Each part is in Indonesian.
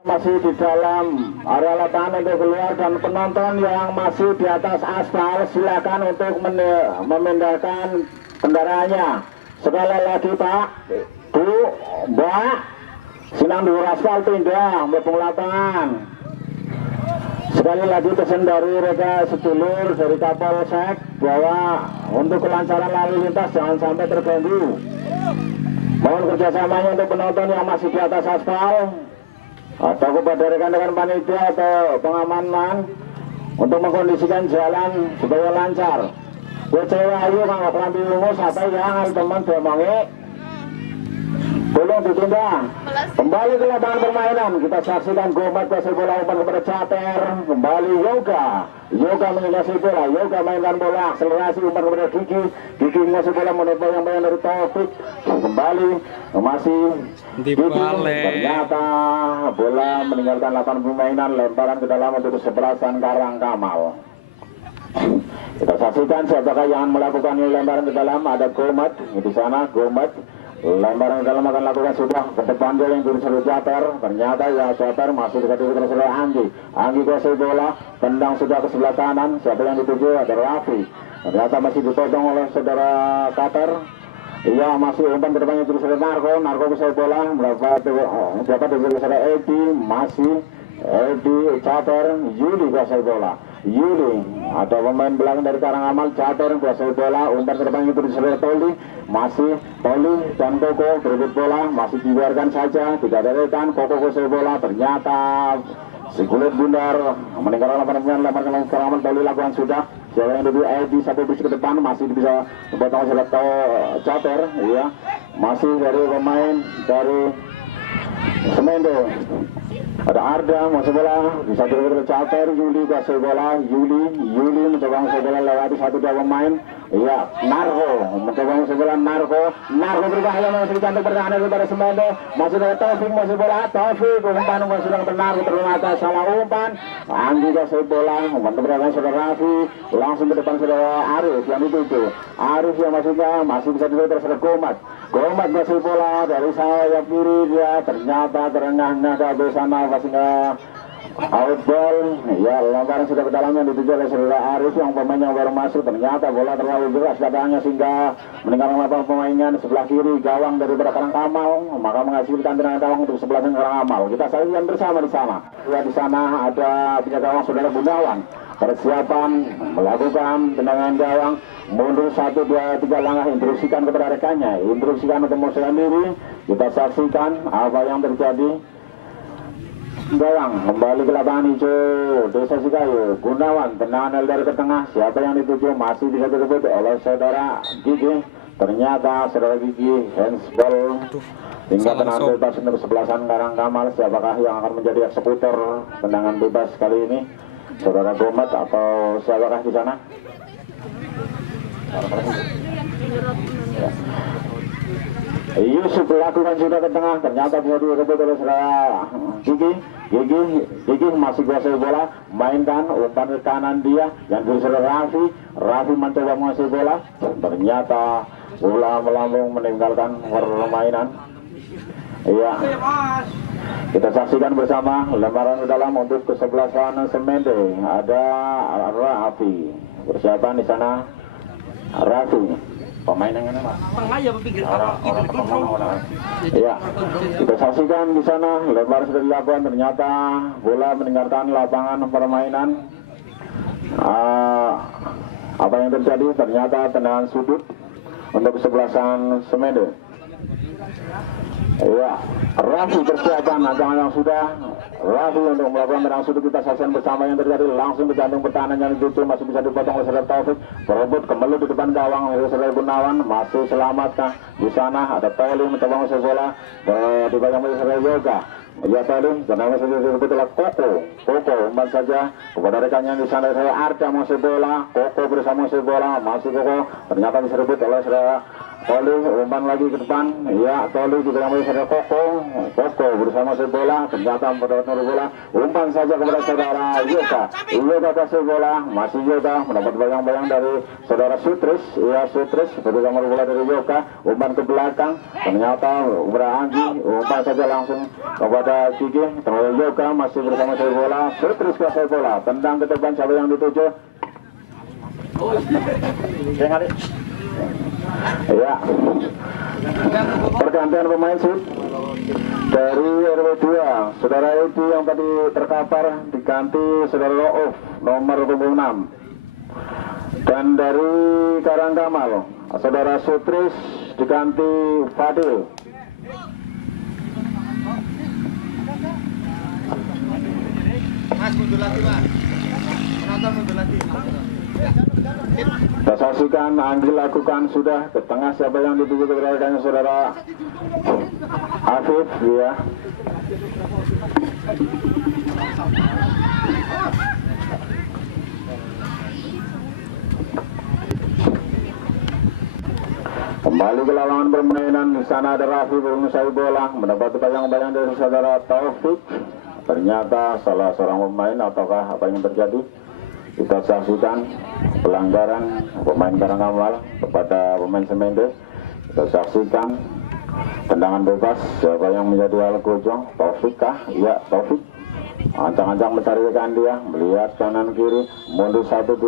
Masih di dalam area lapangan untuk keluar, dan penonton yang masih di atas aspal silakan untuk memindahkan kendaraannya. Sekali lagi Pak, Bu, Mbak, sinang di aspal pindah mendukung lapangan. Sekali lagi pesan dari rekan sedulur dari Kapolsek bahwa untuk kelancaran lalu lintas jangan sampai terganggu. Mohon kerjasamanya untuk penonton yang masih di atas aspal atau kepada rekan-rekan panitia atau pengamanan untuk mengkondisikan jalan supaya lancar. Kecewa ayo Kang Kelambi Ungu sampai yang teman demongi belum ditunda. Kembali ke lapangan permainan, kita saksikan Gomat kasih bola umpan kepada Cater. Kembali Yoga menginasi bola, Yoga mainkan bola, akselerasi umpan kepada Gigi ngasih bola menutup yang banyak dari Taufik. Kembali masih Gigi, ternyata bola meninggalkan lapangan permainan, lemparan ke dalam untuk kesebelasan Karangkamal. Kita saksikan siapakah yang melakukan lemparan ke dalam. Ada Gomat di sana, Gomat lemparan ke dalam akan lakukan sudah ke depan dia yang berusaha Cater. Ternyata ya Cater masih dikasih terus oleh Anggi kuasai bola, tendang sudah ke sebelah kanan. Siapa yang dituju? Ada Raffi. Ternyata masih ditodong oleh saudara Cater. Iya, masih umpan ke depannya terus oleh Narko kuasai bola, dapat diberi saudara Edi, masih Edi Cater, Yuli kuasai bola. Yuli, ada pemain belakang dari Karangamal, Cater kuasai bola, umpan ke depan itu diserang Toli, masih Toli dan Koko berebut bola, masih dibiarkan saja, tidak ada rekan. Koko kuasai bola, ternyata si kulit bundar meninggalkan lapangan pemain, lemparan ke Karangamal. Toli lakukan sudah, siapa yang lebih di satu posisi ke depan, masih bisa dipotong oleh Cater, ya, masih dari pemain dari Semendo. Ada Arda masuk bola, bisa diberi Cater, Yuli kuasai bola, Yuli mencoba masuk bola lewati satu dua pemain. Iya, Narko mencoba masuk bola, Narko berbahaya masih dicantik pertahanan daripada Semendo. Masih ada Taufik masuk bola, Taufik umpan masih dengan benar, ternyata salah umpan. Anggi kuasai bola, umpan keberadaan saudara Raffi, langsung ke depan saudara Arif yang dituju. Arif yang masih bisa diberi terus ada Gomat masih bola dari sayap kiri, dia ternyata terengah-engah ke sana, masih outball. Ya, lemparan sudah ke dalam yang dituju oleh saudara Arif yang pemainnya baru masuk. Ternyata bola terlalu deras datangnya sehingga meninggalkan lapangan permainan sebelah kiri gawang daripada Karangkamal, maka menghasilkan tendangan gawang untuk sebelah Karangkamal. Kita saksikan bersama di sana. Ya, di sana ada penjaga gawang saudara Gunawan. Persiapan melakukan tendangan gawang, mundur 1, 2, 3 langkah, instruksikan kepada rekannya, instruksikan untuk musuh diri. Kita saksikan apa yang terjadi. Gawang kembali ke lapangan hijau Desa Sikayu. Gunawan tendangan dari ke tengah, siapa yang dituju masih bisa direbut oleh saudara Gigi. Ternyata saudara Gigi handsball hingga tendangan bebas untuk kesebelasan Karangkamal. Siapakah yang akan menjadi eksekutor tendangan bebas kali ini? Saudara Gomat atau siapakah di sana? Ya. Yusuf lakukan sudah ke tengah, ternyata bisa direbut oleh saudara Gigi masih kuasai bola, mainkan umpan ke kanan dia yang dari saudara Raffi mencoba menguasai bola, ternyata bola melambung meninggalkan permainan. Iya, kita saksikan bersama lemparan ke dalam untuk kesebelasan Semende. Ada Raffi, persiapan di sana Raffi. Pemain yang mana, Mas? Iya, kita saksikan di sana lebar sudah dilakukan, ternyata bola meninggalkan lapangan permainan. Apa yang terjadi? Ternyata tendangan sudut untuk kesebelasan Semende. Iya, Raffi persiapan, yang sudah Raffi untuk melakukan tendangan sudut. Kita saksikan bersama yang terjadi, langsung ke jantung pertahanan yang dituju, masih bisa dipotong oleh saudara Taufik, berebut kembali di depan gawang oleh saudara Gunawan, masih selamat di sana. Ada Toli mencoba masuk bola, dibayang oleh saudara Yoga. Ya Toli, tendangan sudah disebut oleh Koko umpan saja kepada rekannya di sana. Saya Arda masuk bola, Koko bersama masuk bola, masih Koko, ternyata diserebut oleh saudara Toli umpan lagi ke depan. Ya, Toli juga yang saudara Koko bersama bola. Ternyata mendapatkan bola. Umpan saja kepada saudara Yoga. Yoga kasih bola. Masih Yoga mendapat bayang-bayang dari saudara Sutris. Ya, Sutris bersama bola dari Yoga. Umpan ke belakang. Ternyata kepada Anggi. Umpan saja langsung kepada Kiki. Ternyata Yoga masih bersama bola. Sutris kasih bola. Tendang ke depan, siapa yang dituju? Ya, pergantian pemain shoot dari RW2. Saudara Edi yang tadi terkapar diganti saudara Rauf nomor 26. Dan dari Karangkamal saudara Sutris diganti Fadil. Mas mundur lagi, Mas. Penonton mundur lagi. Kita saksikan Anggi lakukan sudah ke tengah, siapa yang dituju keberadaannya saudara Afif ya. Kembali ke lapangan permainan, di sana ada Raffi menguasai bola, mendapat bayang-bayang dari saudara Taufik. Ternyata salah seorang pemain, ataukah apa yang terjadi? Kita saksikan pelanggaran pemain Karangkamal kepada pemain Semende. Kita saksikan tendangan bebas, siapa yang menjadi Algojong? Taufik kah? Ya, Taufik. Ancang-ancang mencari rekan dia, melihat kanan kiri, mundur 1-2.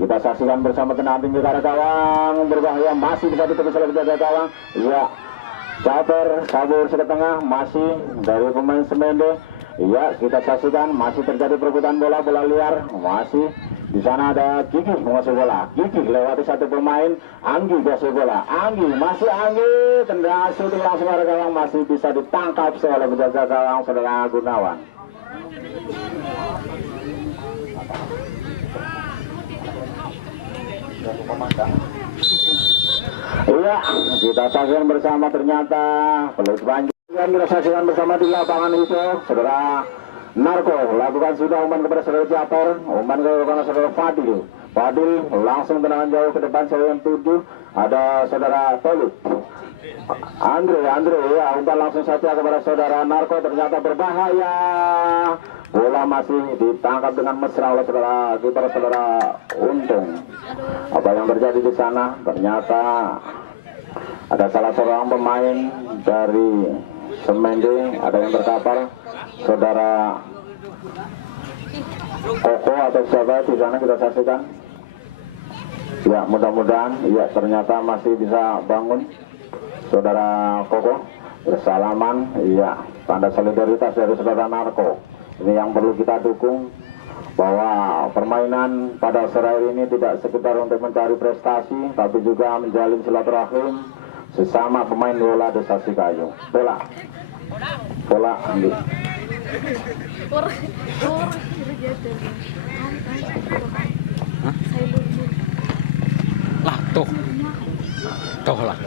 Kita saksikan bersama tendangan tinggi ke arah gawang, berbahaya, masih bisa ditebus oleh penjaga gawang. Ya, Caper, sabur ke tengah, masih dari pemain Semende. Ya, kita saksikan masih terjadi perebutan bola liar, masih di sana ada Kiki menguasai bola. Kiki lewati satu pemain, Anggi menguasai bola. Anggi, tendangan shooting langsung ke arah gawang, masih bisa ditangkap oleh penjaga gawang saudara Gunawan. Iya, kita saksikan bersama, ternyata peluit panjang kita saksikan bersama di lapangan itu. Saudara Narko lakukan sudah umpan kepada saudara Japer, umpan kepada saudara Fadil. Fadil langsung tendangan jauh ke depan, saya yang tuju ada saudara Tolu. Andre ya, umpan langsung saja kepada saudara Narko, ternyata berbahaya. Bola masih ditangkap dengan mesra oleh saudara kiper saudara Untung. Apa yang terjadi di sana? Ternyata ada salah seorang pemain dari Semende, ada yang terkapar, saudara Koko atau siapa di sana, kita saksikan. Ya, mudah-mudahan, ya ternyata masih bisa bangun, saudara Koko. Bersalaman, ya tanda solidaritas dari saudara Narko. Ini yang perlu kita dukung, bahwa permainan pada sore ini tidak sekedar untuk mencari prestasi, tapi juga menjalin silaturahim sesama pemain bola Desa Sikayu. Bola ambil. Lah toh lah.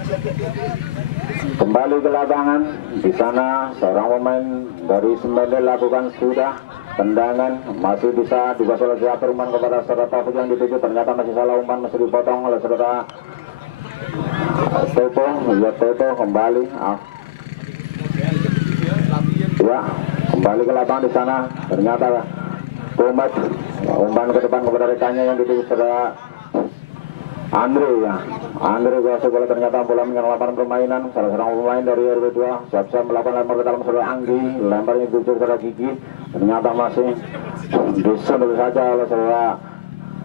Kembali ke lapangan, di sana seorang pemain dari Semende lakukan sudah tendangan, masih bisa dibasuh oleh siapa umpan kepada saudara Taufik yang dituju, ternyata masih salah, umpan masih dipotong oleh saudara Toto. Ya, Toto kembali. Ya, kembali ke lapangan di sana, ternyata Tomat umpan ke depan kepada rekannya yang dituju saudara Andre ya. Andre berhasil bola, ternyata bola menyerang lapangan permainan. Salah seorang pemain dari RW2 siap-siap melakukan lempar ke dalam saudara Anggi. Lemparnya dituju saudara Gigi, ternyata masih disundul saja oleh saudara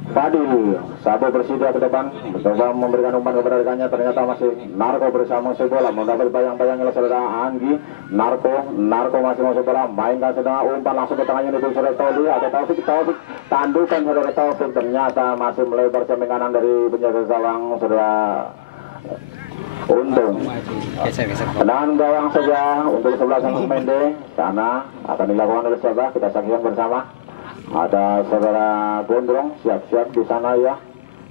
Fadil. Sabo bersidia ke depan, mencoba memberikan umpan kepada rekannya, ternyata masih Narko bersama si bola, mendapat bayang-bayang oleh saudara Anggi. Narko masih masuk bola, mainkan sedang umpan langsung ke tengahnya itu saudara Toli atau Taufik, tandukan saudara Taufik, ternyata masih melebar samping kanan dari penjaga gawang saudara Untung. Tendangan gawang saja untuk sebelah sang Semende. Sana akan dilakukan oleh siapa? Kita saksikan bersama. Ada saudara Gondrong siap-siap di sana ya.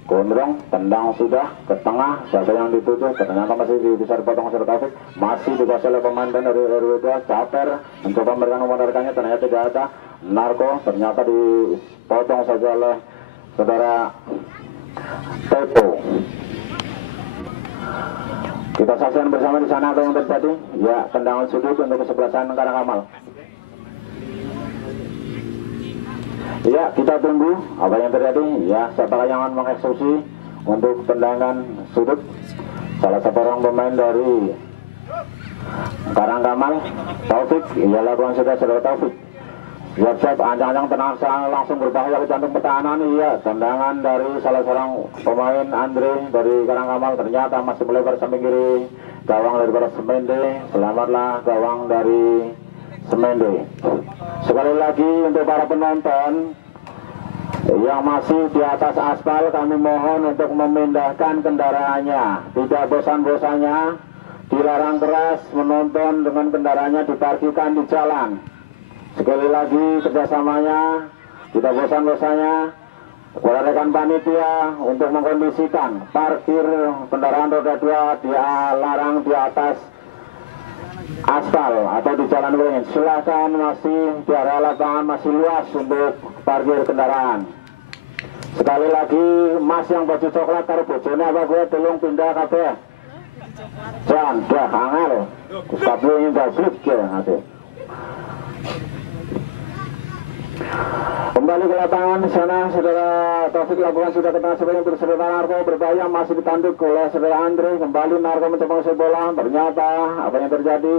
Gondrong tendang sudah ke tengah, siapa yang dituju? Ternyata masih bisa dipotong saudara Taufik, masih dikuasai oleh pemain dari RW2. Caper mencoba memberikan umpan rekannya, ternyata tidak ada. Narko ternyata dipotong saja oleh saudara Tepo. Kita saksikan bersama di sana apa yang terjadi. Ya, tendangan sudut untuk kesebelasan Karangkamal. Ya, kita tunggu apa yang terjadi. Ya, siapakah yang akan mengeksekusi untuk tendangan sudut. Salah satu orang pemain dari Karangkamal, Taufik. Ia lakukan sudah Taufik. Siap-siap, ancang-ancang tenang langsung berbahaya ke jantung pertahanan. Iya, tendangan dari salah seorang pemain Andre dari Karangkamal ternyata masih melebar samping kiri gawang daripada Semende. Selamatlah gawang dari Semende. Sekali lagi untuk para penonton yang masih di atas aspal, kami mohon untuk memindahkan kendaraannya. Tidak bosan-bosannya, dilarang keras menonton dengan kendaraannya diparkirkan di jalan. Sekali lagi kerjasamanya, tidak bosan-bosannya kepada rekan panitia untuk mengkondisikan parkir kendaraan roda 2 dilarang di atas aspal atau di jalan beringin. Silakan, masih di area lapangan masih luas untuk parkir kendaraan. Sekali lagi, mas yang baju coklat taruh bojone apa gue tolong pindah kabeh. Jangan dah angel. Ustaz ingin balik ya nanti. Kembali ke lapangan di sana, saudara Taufik lakukan sudah ke tengah sebenarnya untuk saudara Narko berbahaya, masih ditanduk oleh saudara Andre. Kembali Narko mencoba mengusir bola, ternyata apa yang terjadi?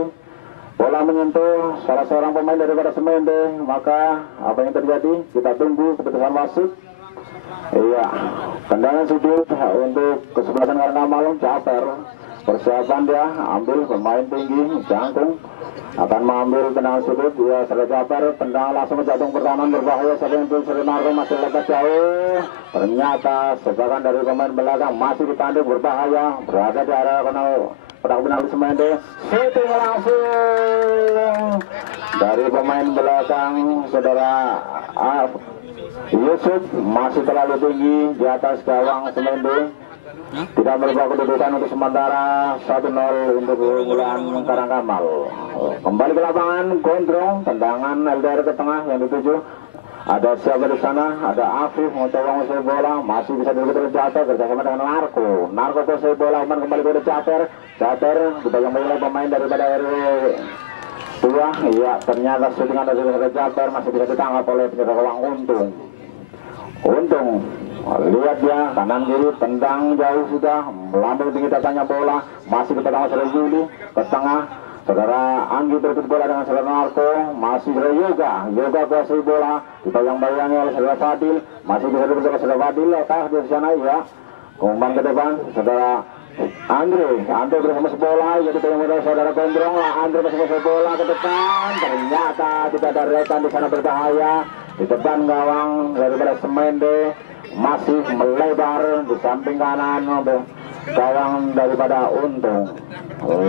Bola menyentuh salah seorang pemain daripada Semende, maka apa yang terjadi? Kita tunggu keputusan wasit. Iya, tendangan sudut untuk kesebelasan Karangkamal. Japer persiapan dia ambil pemain tinggi jangkung akan mengambil tendangan sudut. Ya, sudah Japer tendang langsung ke jantung pertahanan berbahaya. Sampai untuk Narko masih lepas jauh. Ternyata sebagian dari pemain belakang masih ditanduk berbahaya, berada di area kotak penalti Semende. Shooting langsung dari pemain belakang saudara Yusuf, masih terlalu tinggi di atas gawang Semende. Tidak merubah kedudukan untuk sementara 1-0 untuk keunggulan Karangkamal. Kembali ke lapangan, Gondrong, tendangan LDR ke tengah yang dituju. Ada siapa di sana? Ada Afif mencoba mengusir bola, masih bisa direbut Jater kerjasama dengan Narko. Narko mengusir bola, kembali ke Jater. Jater dipegang oleh pemain daripada RW 2. Iya, ternyata syutingan dari Jater masih bisa ditangkap oleh penjaga gawang Untung. Lihat dia kanan kiri tendang jauh sudah melambung tinggi datanya bola, masih di tengah saudara Yuli ke tengah. Saudara Anggi berebut bola dengan saudara Narko, masih saudara Yoga kuasai bola, dibayang-bayangi oleh saudara Fadil, masih bisa direbut oleh saudara Fadil. Lepas di sana ya, umpan ke depan saudara Andre bersama bola, jadi dibayang oleh saudara Gondrong. Andre bersama bola ke depan, ternyata tidak ada rekan di sana berbahaya di depan gawang daripada Semende. Masih melebar di samping kanan gawang daripada Untung.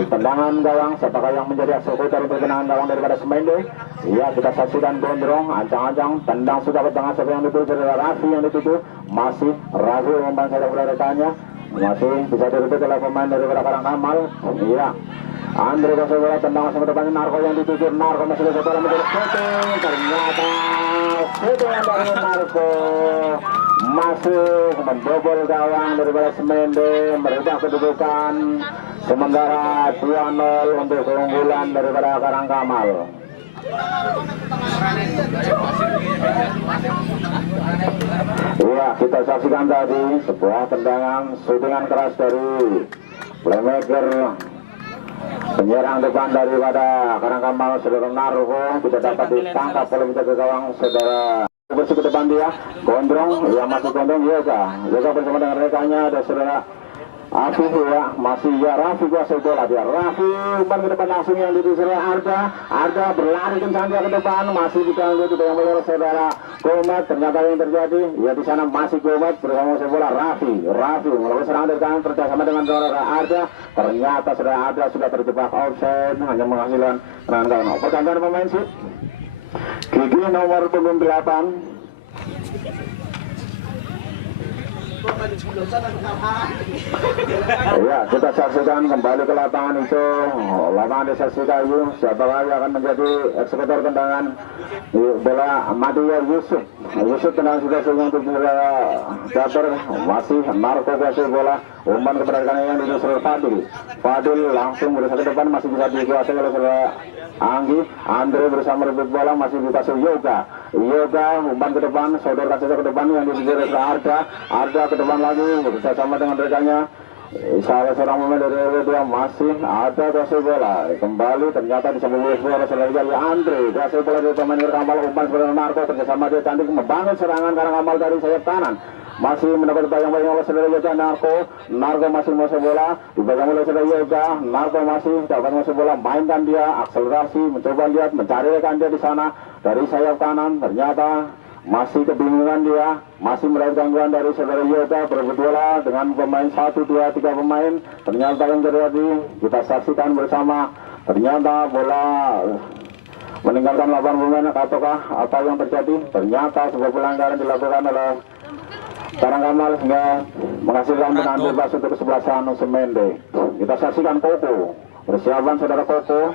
Tendangan gawang, siapakah yang menjadi eksekutor untuk tendangan gawang daripada Semende? Iya, kita saksikan Gondrong, ancang-ancang tendang sudah ke tengah. Siapa yang dituju? Saudara Raffi yang dituju. Masih Raffi umpan saudara rekannya, masih bisa direbut oleh pemain daripada Karangkamal. Iya, Andre kasih bola tendang sama depannya Narko yang dituju. Narko masih bisa bola menjadi shooting. Ternyata shooting dari Narko masih membobol gawang daripada Semende, merubah kedudukan sementara 2-0 untuk keunggulan daripada Karangkamal. Iya, kita saksikan tadi sebuah tendangan shootingan keras dari playmaker penyerang depan daripada Karangkamal saudara Narko, tidak dapat ditangkap oleh penjaga gawang saudara bersih ke depan dia. Gondrong, ya masih Gondrong. Yoga bersama dengan rekannya ada saudara Afif ya, masih ya Raffi kuasai bola dia. Raffi umpan ke depan langsung yang dituju saudara Arda berlari kencang dia ke depan, masih diganggu tidak yang oleh saudara Gomet. Ternyata yang terjadi ya di sana masih Gomet bersama bola. Raffi melakukan serangan dari kanan kerjasama dengan saudara Arda. Ternyata saudara Arda sudah terjebak offside, hanya menghasilkan serangan. Pergantian pemain sih Gigi nomor 28. Ya, kita saksikan kembali ke lapangan itu. Lapangan desa Sikayu. Siapa lagi akan menjadi eksekutor tendangan bola mati ya Yusuf. Yusuf tendangan sudah untuk bola Jabar. Masih Marco kuasai bola. Umpan kepada rekannya yang diusir Fadil. Fadil langsung berusaha ke depan, masih bisa dikuasai oleh saudara Anggi. Andre bersama rebut bola, masih dikasih Yoga. Yoga umpan ke depan, saudara saja ke depan yang diusir oleh Arda. Arda ke depan lagi bersama sama dengan rekannya. Salah seorang pemain dari RW2 masih ada kuasai bola. Kembali ternyata disambung bola saudara Andre. Kuasai bola dari pemain Kamal, umpan kepada Marco kerjasama dia cantik membangun serangan karena Kamal dari sayap kanan. Masih mendapat bayang-bayang oleh saudara Yoga. Narko masih mau bola dipegang oleh saudara Yoga. Narko masih dapat masuk bola, mainkan dia, akselerasi, mencoba lihat, mencari rekan dia di sana dari sayap kanan. Ternyata masih kebingungan dia, masih melihat gangguan dari saudara Yoga berebut bola dengan pemain 1, 2, 3 pemain. Ternyata yang terjadi kita saksikan bersama. Ternyata bola meninggalkan lapangan pemain ataukah apa yang terjadi? Ternyata sebuah pelanggaran dilakukan oleh Karangkamal hingga menghasilkan tendangan bebas untuk kesebelasan Semende. Kita saksikan Koko. Persiapan saudara Koko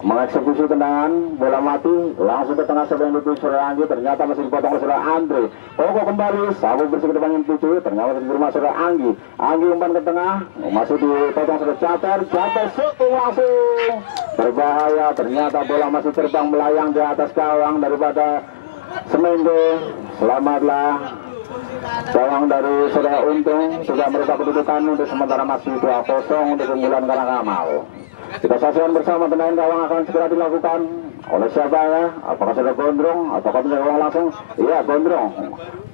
mengeksekusi tendangan bola mati langsung ke tengah saudara yang dituju saudara Anggi. Ternyata masih dipotong oleh saudara Andre. Koko kembali sabu bersih ke depan yang dituju. Ternyata masih di rumah saudara Anggi. Anggi umpan ke tengah masih dipotong saudara Cater. Cater syuting langsung berbahaya. Ternyata bola masih terbang melayang di atas gawang daripada Semende. Selamatlah gawang dari saudara Untung sudah merubah kedudukan untuk sementara masih 2-0 untuk keunggulan Karangkamal. Kita saksikan bersama tendangan gawang akan segera dilakukan oleh siapa ya? Apakah saudara Gondrong ataukah gawang langsung? Iya, Gondrong.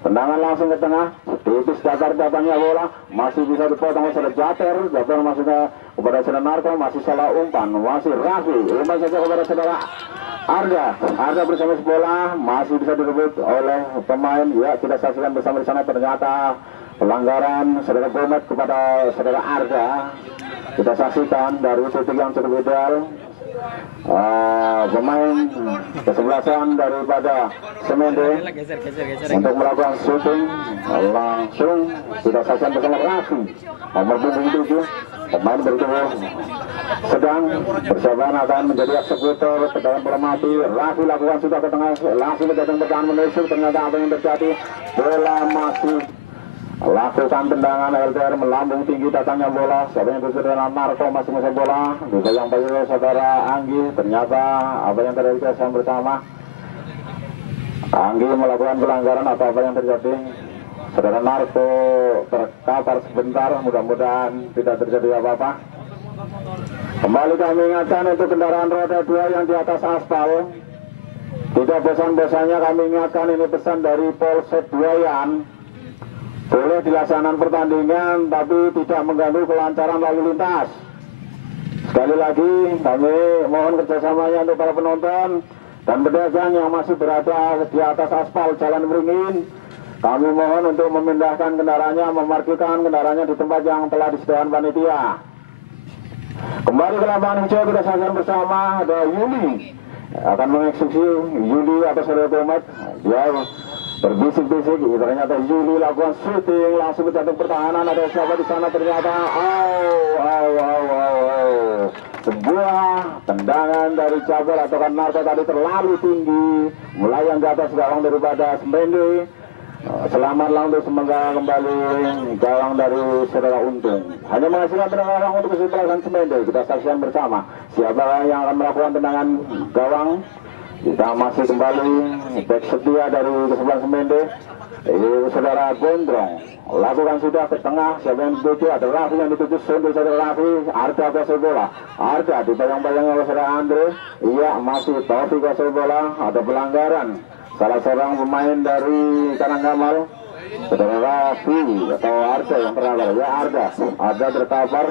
Tendangan langsung ke tengah, tipis datar datangnya bola, masih bisa dipotong oleh saudara Jater. Jater masuknya kepada saudara Narko, masih salah umpan, masih Raffi, umpan saja kepada saudara Arda. Arda bersama bola masih bisa direbut oleh pemain. Ya, kita saksikan bersama di sana. Ternyata pelanggaran saudara Gomet kepada saudara Arda. Kita saksikan dari titik yang cukup ideal. Pemain kesebelasan daripada Semende untuk melakukan shooting langsung kita saksikan bersama Raffi nomor punggung 7. Pemain bertubuh sedang persiapan akan menjadi eksekutor tendangan bola mati. Raffi lakukan sudah ke tengah langsung menjadi bertahan menusuk. Ternyata apa yang terjadi, bola masih lakukan tendangan LDR melambung tinggi datangnya bola. Siapa yang saudara Marco masih masuk bola dipegang oleh saudara Anggi. Ternyata apa yang terjadi saya bersama Anggi melakukan pelanggaran atau apa yang terjadi. Saudara Marco terkapar sebentar, mudah-mudahan tidak terjadi apa-apa. Kembali kami ingatkan untuk kendaraan roda 2 yang di atas aspal, tidak bosan-bosannya kami ingatkan, ini pesan dari Polsek Buayan. Boleh dilaksanakan pertandingan tapi tidak mengganggu kelancaran lalu lintas. Sekali lagi kami mohon kerjasamanya untuk para penonton dan pedagang yang masih berada di atas aspal Jalan Beringin. Kami mohon untuk memindahkan kendaraannya, memarkirkan kendaraannya di tempat yang telah disediakan panitia. Kembali ke lapangan hijau kita saksikan bersama ada Yuli akan mengeksekusi. Yuli atas saudara Gomet, dia berbisik-bisik, ternyata Yuli lakukan shooting langsung ke jantung pertahanan. Ada siapa di sana? Ternyata sebuah tendangan dari Jabel atau Narko tadi terlalu tinggi melayang di atas gawang daripada Semende. Selamatlah untuk semoga kembali gawang dari saudara Untung. Hanya menghasilkan tendangan gawang untuk kesebelasan Semende. Kita saksikan bersama siapa yang akan melakukan tendangan gawang. Kita masih kembali back setia dari kesebelasan Semende. Saudara Gondrong lakukan sudah ke tengah. Siapa yang dituju? Ada Raffi yang dituju. Sundur saudara Raffi. Arda kuasai bola. Arda dipegang-pegang oleh saudara Andre. Iya, masih Taufik kuasai bola. Ada pelanggaran salah seorang pemain dari Karangkamal, saudara Raffi atau Arda yang terlanggar. Ya, Arda terkapar.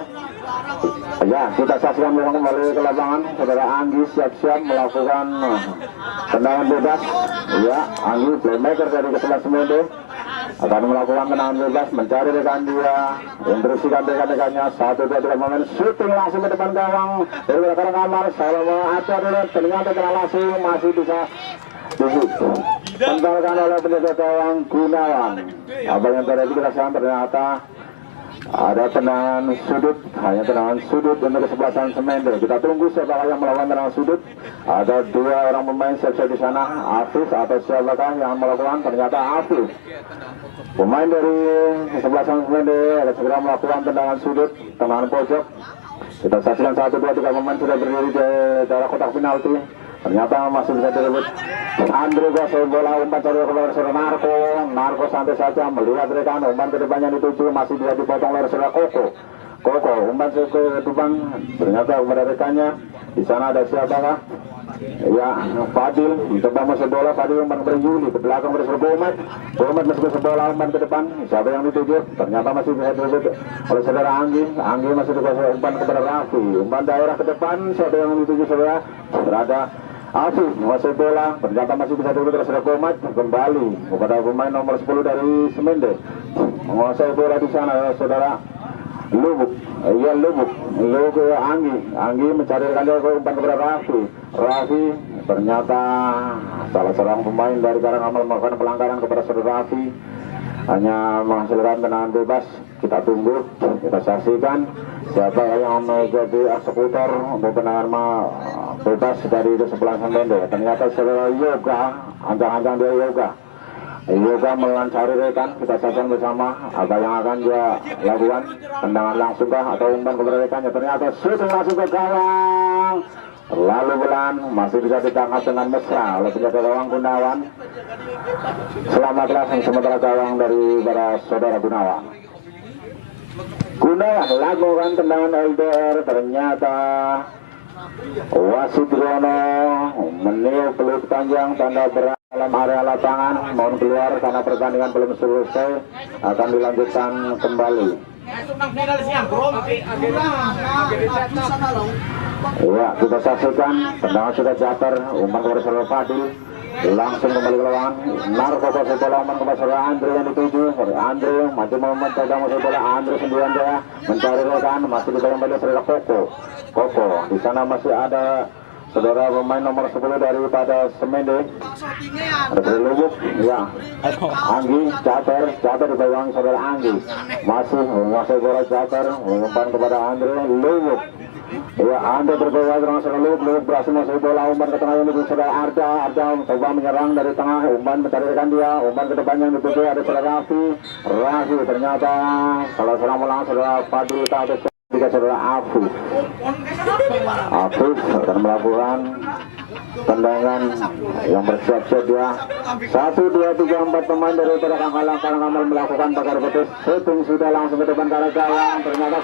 Ya, kita saksikan kembali ke lapangan. Saudara Anggi siap-siap melakukan tendangan bebas. Ya, Anggi playmaker dari kesebelasan Semende akan melakukan tendangan bebas, mencari rekan dia, instruksikan rekan-rekannya. 1, 2, 3 pemain shooting langsung ke depan gawang dari Karangkamal. Salomo Arda ternyata kena langsung, masih bisa tentalkan oleh penjaga gawang Gunawan. Abang yang tadi kita lihat ternyata ada tendangan sudut, hanya tendangan sudut untuk kesebelasan Semende. Kita tunggu siapa yang melakukan tendangan sudut. Ada dua orang pemain siap-siap di sana, Afif atau siapakah yang melakukan? Ternyata Afif. Pemain dari kesebelasan Semende ada segera melakukan tendangan sudut, tendangan pojok. Kita saksikan 1, 2, 3 pemain sudah berdiri di daerah kotak penalti. Ternyata masih bisa direbut. Andre kuasai bola, umpan cari keluar saudara Narko. Narko santai saja melihat rekan, umpan ke depannya dituju, masih bisa dipotong oleh saudara Koko. Koko umpan ke depan, ternyata kepada rekannya. Di sana ada siapakah? Ya, Fadil mencoba masuk bola. Fadil umpan kepada Yuli, ke belakang kepada saudara Gomet. Gomet masih bisa bola, umpan ke depan. Siapa yang dituju? Ternyata masih bisa direbut oleh saudara Anggi. Anggi masih dikuasai umpan kepada Raffi. Umpan daerah ke depan, siapa yang dituju saudara? Berada Afif masih bola, ternyata masih bisa dulu terus ada Gomat kembali kepada pemain nomor 10 dari Semende. Menguasai bola di sana saudara Lubuk, iya Lubuk Anggi mencari rekan umpan kepada Raffi ternyata salah seorang pemain dari Karangamal melakukan pelanggaran kepada saudara Raffi, hanya menghasilkan tendangan bebas. Kita tunggu, kita saksikan siapa yang menjadi eksekutor untuk tendangan bebas dari sebelah Semende. Ternyata saudara Yoga, ancang-ancang dia Yoga melancar rekan. Kita saksikan bersama apa yang akan dia lakukan, tendangan langsung kah atau umpan kepada rekannya. Ternyata shooting langsung ke gawang, lalu bulan masih bisa ditangkap dengan mesra oleh penjaga gawang Gunawan. Selamatlah sementara gawang dari para saudara Gunawan lakukan tendangan LDR. Ternyata wasit Rono meniup peluk panjang tanda dalam area lapangan, mohon keluar karena pertandingan belum selesai, akan dilanjutkan kembali. Ya, kita saksikan tendangan sudah jatuh, umpan kepada saudara Fadil, langsung kembali ke lapangan. Narko kasih bola umpan kepada saudara Andre yang dituju. Andre maju mencoba masuk bola. Andre sendirian dia mencari rekan, masih bisa kembali saudara Koko. Di sana masih ada saudara pemain nomor 10 daripada Semende. Ada dari Lubuk, ya. Anggi, Cater dipegang saudara Anggi. Masih menguasai bola Cater, umpan kepada Andre Lubuk. Ya, Andre berbeda dengan saudara Lubuk berhasil masuk bola, umpan ke tengah yang dituju saudara Arda coba menyerang dari tengah, umpan mencari rekan dia, umpan ke depannya yang dituju ada saudara Raffi. Ternyata salah seorang ulang saudara Fadil atau tiga saudara Afif akan melakukan tendangan yang bersiap-siap dia. 1, 2, 3, 4 pemain dari Karangamal melakukan bakar betis. Shooting sudah langsung ke depan ke arah gawang. Ternyata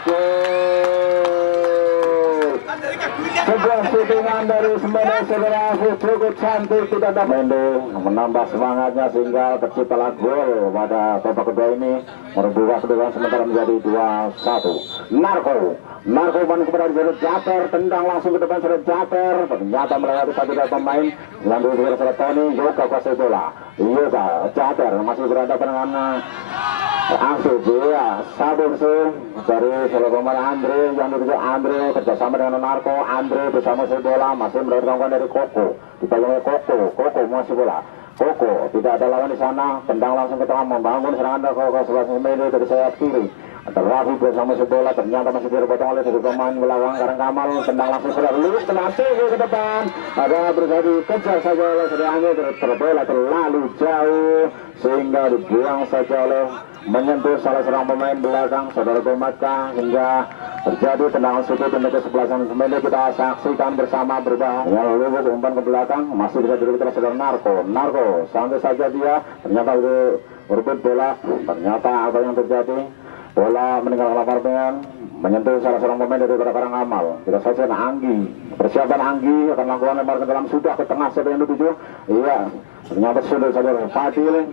sebuah shootingan dari Semende saudara Afif cukup cantik, tidak ada menambah semangatnya sehingga terciptalah gol pada babak kedua ini, merubah kedudukan sementara menjadi 2-1. Narko umpan kepada saudara Jater, tendang langsung ke depan saudara Jater, ternyata melewati satu dari pemain, lanjut ke saudara Tony. Yoga kuasai bola, Jater masih berhadapan dengan Afif, ya, sabar dari saudara pemain Andre yang dituju. Andre kerjasama dengan Narko. Andre bersama bola masih mendapatkan dari Koko, dipegang Koko masih bola. Koko tidak ada lawan di sana, tendang langsung ke tengah membangun serangan Koko sebelah Semende dari sayap kiri. Raffi bersama bola, ternyata masih terpotong oleh satu pemain belakang Karangamal, tendang langsung sudah Lubuk, tenang ke depan, ada berusaha dikejar saja oleh saudara Anggi, terbola terlalu jauh sehingga dibuang saja oleh menyentuh salah seorang pemain belakang saudara Gomatka, hingga terjadi tendangan sudut untuk kesebelasan Semende. Kita saksikan bersama berubah. Lubuk umpan ke belakang, masih bisa direbut oleh saudara Narko santai saja dia, ternyata berebut bola. Ternyata apa yang terjadi? Bola meninggalkan lapangan, menyentuh salah seorang pemain dari Karangamal. Kita saksikan Anggi, persiapan Anggi akan lakukan lempar ke dalam, sudah ke tengah siapa yang dituju? Iya, ternyata sudah saudara Fadil.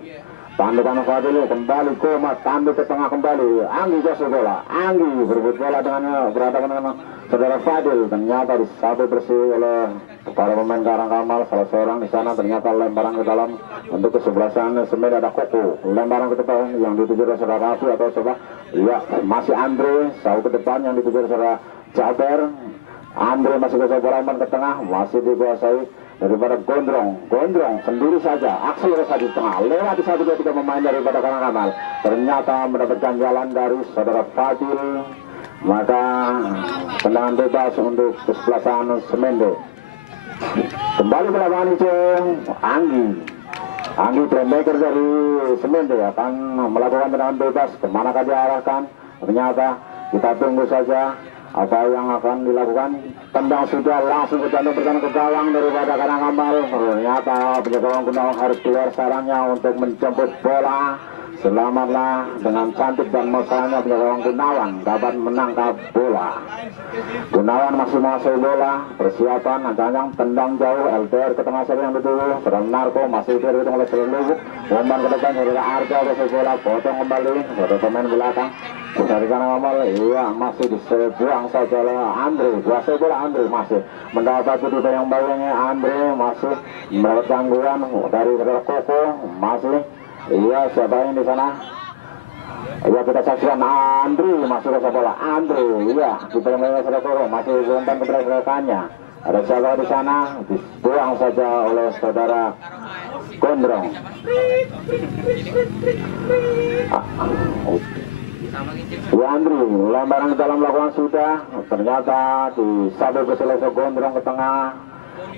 Tandukan Fadil kembali, Gomat tandu ke tengah kembali. Anggi jatuh bola, Anggi berebut bola dengan berhadapan dengan saudara Fadil. Ternyata disapu bersih oleh para pemain Karangamal. Salah seorang di sana ternyata lemparan ke dalam untuk kesebelasan Semende. Ada Koko, lemparan ke depan yang dituju oleh saudara Raffi atau coba. Iya, masih Andre sapu ke depan yang dituju oleh saudara Jaber. Andre masih kuasai bola umpan ke tengah, masih dikuasai daripada Gondrong sendiri saja, akselerasi di tengah, lewat di 1-2-3 pemain daripada Karangkamal, ternyata mendapatkan jalan dari saudara Fadil, maka tendangan bebas untuk kesebelasan Semende. Kembali ke lapangan hijau, Anggi playmaker dari Semende akan melakukan tendangan bebas, kemanakah diarahkan, ternyata kita tunggu saja apa yang akan dilakukan. Tendang sudah langsung ke jantung bertahan ke gawang daripada Karangkamal, ternyata penjaga gawang Gunawan harus keluar sarangnya untuk menjemput bola. Selamatlah dengan cantik dan mesranya penjaga gawang Gunawan dapat menangkap bola. Gunawan masih menguasai bola, persiapan ancang-ancang tendang jauh, LDR ke tengah yang dituju, Saudara Narko masih dihitung oleh Saudara Lubuk, umpan ke depan Saudara Arga kuasai bola, potong kembali Saudara pemain belakang dari Karangkamal, iya masih disebuang saja oleh Andre, kuasai bola Andre masih mendapat kedudukan yang baiknya, Andre masih mendapat gangguan dari Saudara Koko, masih iya siapa yang di sana? Iya kita saksikan Andre masuk ke bola, Andre, iya kita yang Saudara Koko masih umpan kepada rekannya. Ada siapa di sana? Dibuang saja oleh Saudara Gondrong. Ya Andri, lembaran ke dalam lakukan sudah, ternyata disabet ke selesai Gondrong ke tengah,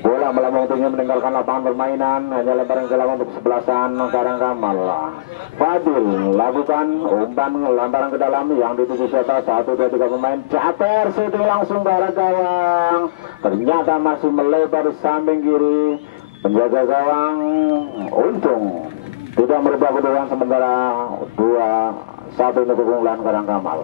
bola melambung tinggi meninggalkan lapangan permainan, hanya lembaran ke dalam untuk sebelasan Karangkamal. Fadil lakukan umpan lembaran ke dalam yang dituju siapa, 1-2-3 pemain, Caper shooting langsung ke arah gawang, ternyata masih melebar di samping kiri, penjaga gawang untung tidak merubah kedudukan sementara 2-1 untuk keunggulan Karangkamal.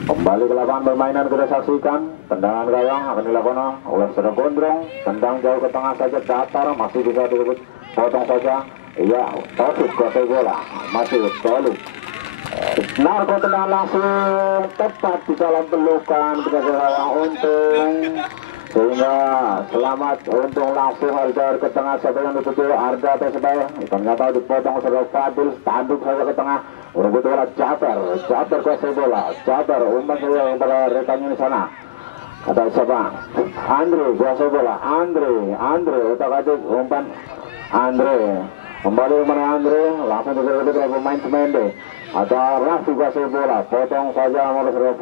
Kembali ke lapangan permainan kita saksikan tendangan gawang akan dilakukan oleh Saudara Gondrong, tendang jauh ke tengah saja, datar masih bisa disebut potong saja. Iya, Taufik kuasai bola, masih Taufik. Narko tendangan langsung tepat di dalam pelukan penjaga gawang untung, sehingga selamat untung langsung Aldar ke tengah, siapa yang dituju Arda atau sebaya ternyata dipotong Saudara Fadil, tanduk saja ke tengah, merebut bola Caper kuasai bola, Caper umpan saja pada rekannya di sana. Ada siapa? Andre kuasai bola, Andre otak-atik umpan Andre, kembali umpan Andre langsung direbut oleh pemain Semende. Ada Rafi kuasai bola, potong saja oleh Saudara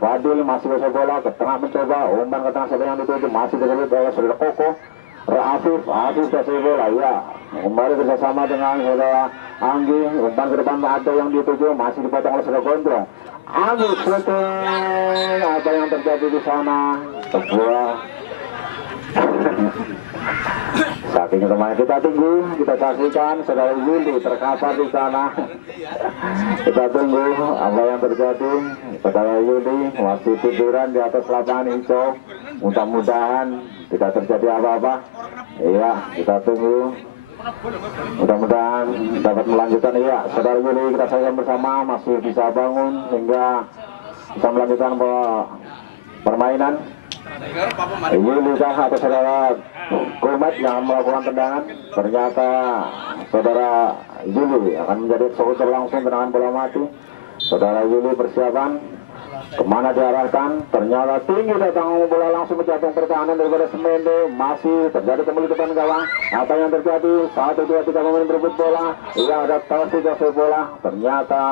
Fadil masih kuasai bola ke tengah, mencoba umpan ke tengah, siapa yang dituju masih direbut oleh Saudara Koko. Afif kuasai bola, ya kembali bersama dengan Saudara Anggi, umpan ke depan ada yang dituju masih dipotong oleh Saudara Gondrong. Anggi shooting, apa yang terjadi di sana? Sebuah saking kemarin kita tunggu, kita saksikan Saudara Yuli terkapar di sana. Kita tunggu apa yang terjadi. Saudara Yuli masih tiduran di atas lapangan hijau. Mudah-mudahan tidak terjadi apa-apa. Iya, kita tunggu. Mudah-mudahan dapat melanjutkan. Iya, Saudara Yuli kita saksikan bersama masih bisa bangun sehingga bisa melanjutkan permainan. Yuli atau Saudara Gomat yang melakukan tendangan, ternyata Saudara Yuli akan menjadi eksekutor langsung tendangan bola mati. Saudara Yuli persiapan kemana diarahkan, ternyata tinggi datang bola langsung menjatuhkan pertahanan daripada Semende, masih terjadi kembali depan gawang. Apa yang terjadi? 1-2-3 pemain berebut bola, ia ada Taufik kuasai bola, ternyata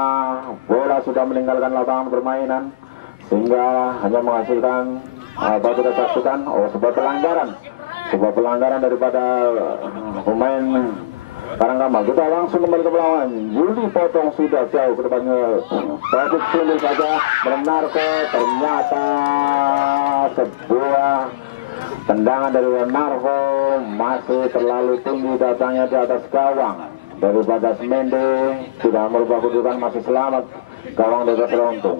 bola sudah meninggalkan lapangan permainan sehingga hanya menghasilkan apa kita saksikan sebuah pelanggaran daripada pemain Karangkamal. Kita langsung kembali ke belakang. Yuli potong sudah jauh ke depannya, Taufik sendiri saja Narko, ternyata sebuah tendangan dari Narko masih terlalu tinggi datangnya di atas gawang daripada Semende, tidak merubah kedudukan, masih selamat gawang dari Teruntung.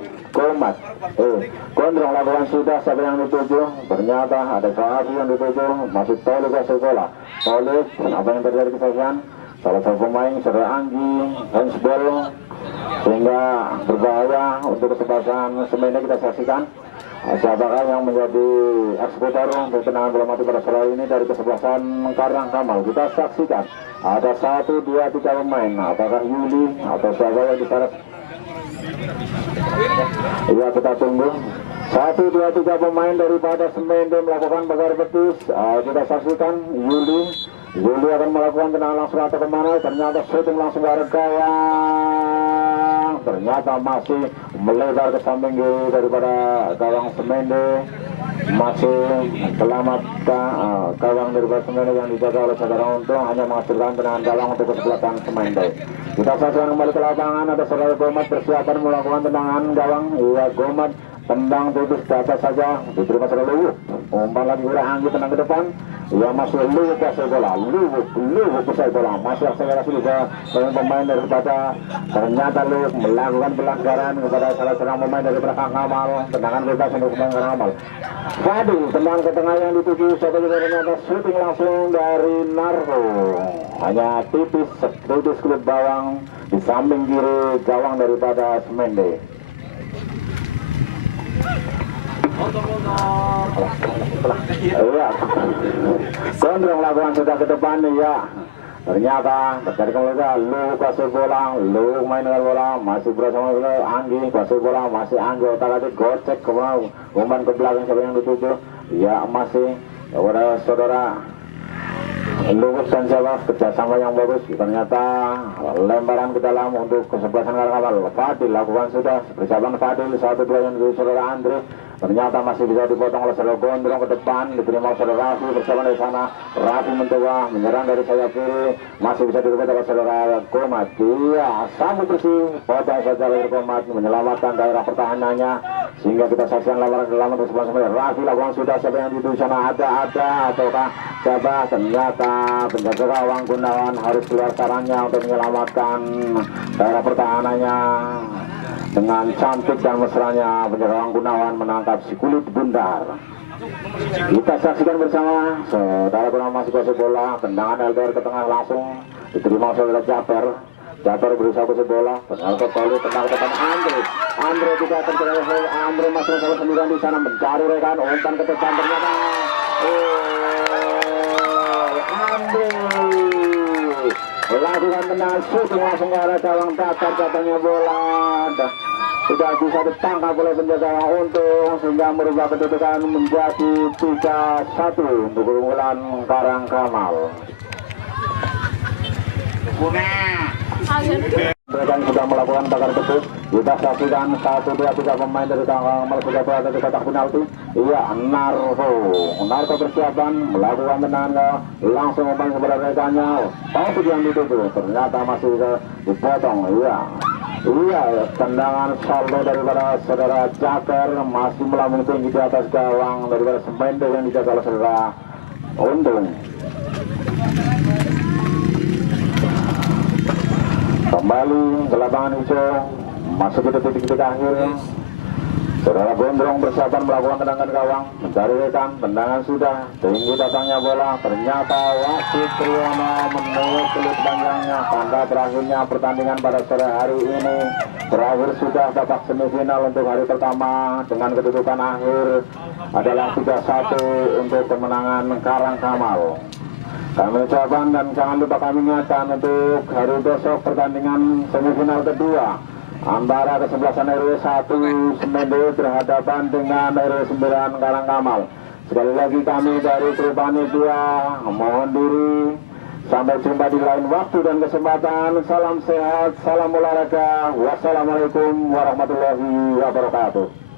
Gondrong lakukan sudah, siapa yang dituju? Ternyata ada Sahabi yang dituju, masih Tolik kuasai bola. Tolik, apa yang terjadi kesaksian? Salah satu pemain Saudara Anggi handsball sehingga berbahaya untuk kesebelasan Semende. Kita saksikan siapakah yang menjadi eksekutor untuk tendangan bola mati pada sore ini dari kesebelasan Karangkamal. Kita saksikan ada 1-2-3 pemain, apakah Yuli atau siapa yang disyarat. Iya, kita tunggu 1, 2, 3 pemain daripada Semende melakukan pagar betis. Kita saksikan Yuli akan melakukan tendangan langsung atau kemana, ternyata shooting langsung ke arah gawang, ternyata masih melebar ke samping kiri daripada gawang Semende. Masih selamatkan gawang daripada Semende yang dijaga oleh saudara Untung, hanya menghasilkan tendangan gawang untuk kesebelasan Semende. Kita saksikan kembali ke lapangan, ada saudara Gomat persiapan melakukan tendangan gawang. Iya, Gomat tendang putus ke atas saja, diterima saudara Luwuk, umpan lagi udah anggi tenang ke depan. Ya masih Luwuk kuasai bola, Luwuk kuasai bola, masih akselerasi juga dengan pemain daripada, ternyata Luwuk melakukan pelanggaran kepada salah seorang pemain daripada Kang Kamal. Tendangan bebas untuk pemain Kang Kamal. Fadil tendangan ke tengah yang dituju satu juga, ternyata shooting langsung dari Narko, hanya tipis klub bawang di samping kiri gawang daripada Semende. Iya, gondrong lakukan sudah ke depan ya. Ternyata terjadi kembali Lu kuasai bola, Lu main dengan bola, masih bersama Anggi kuasai bola, masih Anggi otak-atik gocek ke umpan ke belakang siapa yang dituju. Ya masih kepada saudara Luwuk dan Jawa, kerjasama yang bagus. Ternyata lemparan ke dalam untuk kesebelasan Karakawal. Fadil lakukan sudah persiapan Fadil 1-2 yang dituju saudara Andre. Ternyata masih bisa dipotong oleh saudara Gondrong ke depan, diterima saudara Rafi, persiapan dari sana. Rafi mencoba menyerang dari sayap kiri, masih bisa direbut oleh saudara Gomat. Dia sambut bersih, potong saja dari Gomat, menyelamatkan daerah pertahanannya, sehingga kita saksikan laporan ke dalam untuk sebelah Rafi lakukan sudah, siapa yang dituju sana, ada ataukah siapa? Ternyata penjaga gawang Gunawan harus keluar sarangnya untuk menyelamatkan daerah pertahanannya. Dengan cantik dan mesranya penjaga gawang Gunawan menangkap si kulit bundar. Kita saksikan bersama saudara Gunawan masih kuasai bola, tendangan LDR ke tengah langsung diterima saudara Japer. Japer berusaha kuasai bola, ternyata Tolu tendang ke depan Andre tidak terjadi. Andre masih salah sendirian di sana mencari rekan, umpan ke depan, ternyata Andre melakukan tendangan shooting langsung ke arah gawang datar, katanya bola tidak bisa ditangkap oleh penjaga Untung, sehingga merubah kedudukan menjadi 3-1 untuk keunggulan Karang Kamal. Mereka sudah melakukan bakar betis. Kita saksikan 1, 2, 3 pemain dari Karang Kamal sudah berada di kotak penalti. Iya, Narko persiapan melakukan tendangan langsung umpan kepada rekannya. Taufik yang dituju, ternyata masih bisa dipotong. Iya, tendangan saldo daripada saudara Jaker masih melambung tinggi di atas gawang daripada Semende yang dijaga oleh saudara Untung. Kembali ke lapangan hijau, masuk ke titik-titik akhir. Saudara Gondrong persiapan melakukan tendangan gawang, mencari rekan, tendangan sudah, tinggi datangnya bola, ternyata wasit Triyono menurut kulit panjangnya. Tanda berakhirnya pertandingan pada sore hari ini berakhir sudah babak semifinal untuk hari pertama dengan kedudukan akhir adalah 3-1 untuk kemenangan Karang Kamal. Kami ucapkan dan jangan lupa kami ingatkan untuk hari besok pertandingan semifinal kedua antara kesebelasan RW 1 Semende berhadapan dengan RW 9 Karang Kamal. Sekali lagi kami dari kru panitia mohon diri. Sampai jumpa di lain waktu dan kesempatan. Salam sehat, salam olahraga. Wassalamualaikum warahmatullahi wabarakatuh.